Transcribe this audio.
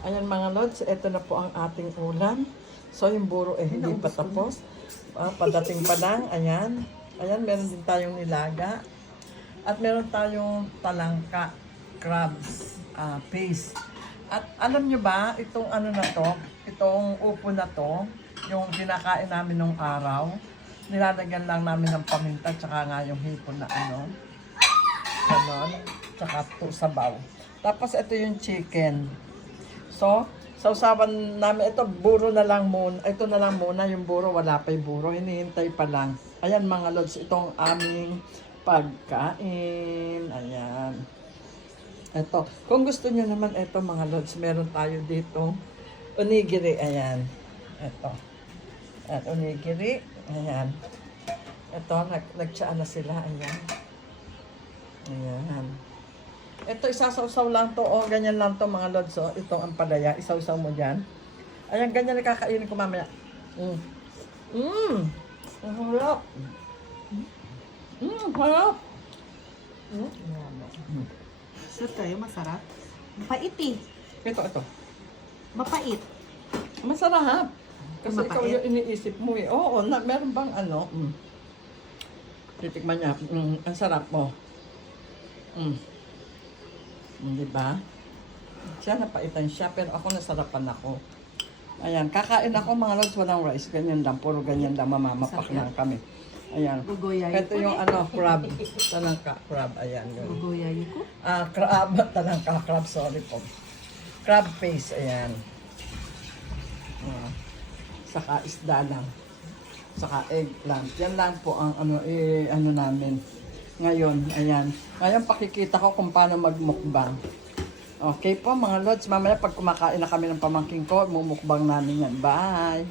Ayan mga lods, ito na po ang ating ulam. So yung buro hindi pa tapos. Padating pa lang, ayan. Ayan, meron din tayong nilaga. At meron tayong talangka, crabs, paste. At alam nyo ba, itong ano na to, itong upo na to, yung kinakain namin nung araw, nilalagyan lang namin ng paminta, tsaka nga yung hipon na ano, ganon, tsaka po sabaw. Tapos ito yung chicken. So, sausawan namin, ito buro na lang muna, ito na lang muna, yung buro, wala pa yung buro, hinihintay pa lang. Ayan mga lods, itong aming pagkain. Ayan. Ito, kung gusto niyo naman ito mga lods, meron tayo dito onigiri. Ayan. Ito. At onigiri. Ayan. Ito, nagtsaan na sila. Ayan. Ayan. Ito, isasawsaw lang to. O, ganyan lang to mga lods. O, itong ampalaya. Isawsaw mo dyan. Ayan, ganyan nakakainin ko mamaya. Ang harap. Harap. Sir kayo, masarap. Mapait eh. Ito. Mapait. Masarap. Kasi Mapait? ikaw yung iniisip mo eh. Oo, meron bang ano? Titikman niya. Ang sarap mo. Diba? Siya napaitan siya, pero ako nasarapan ako. Ayan, kakain ako mga lods, walang rice. Ganyan lang, puro ganyan lang, mamamapak lang kami. Ayan. Gugoyayo Ito ko yung eh. ano, crab. Talangka, crab. Ayan, yun. Gugoyayo ko. Crab, talangka, crab, sorry po. Crab paste, ayan. Saka isda lang. Saka eggplant. Yan lang po ang ano namin. Ngayon, ayan. Ngayon pakikita ko kung paano magmukbang. Okay po mga lods, mamaya pag kumakain na kami ng pamangking ko, mumukbang namin yan. Bye!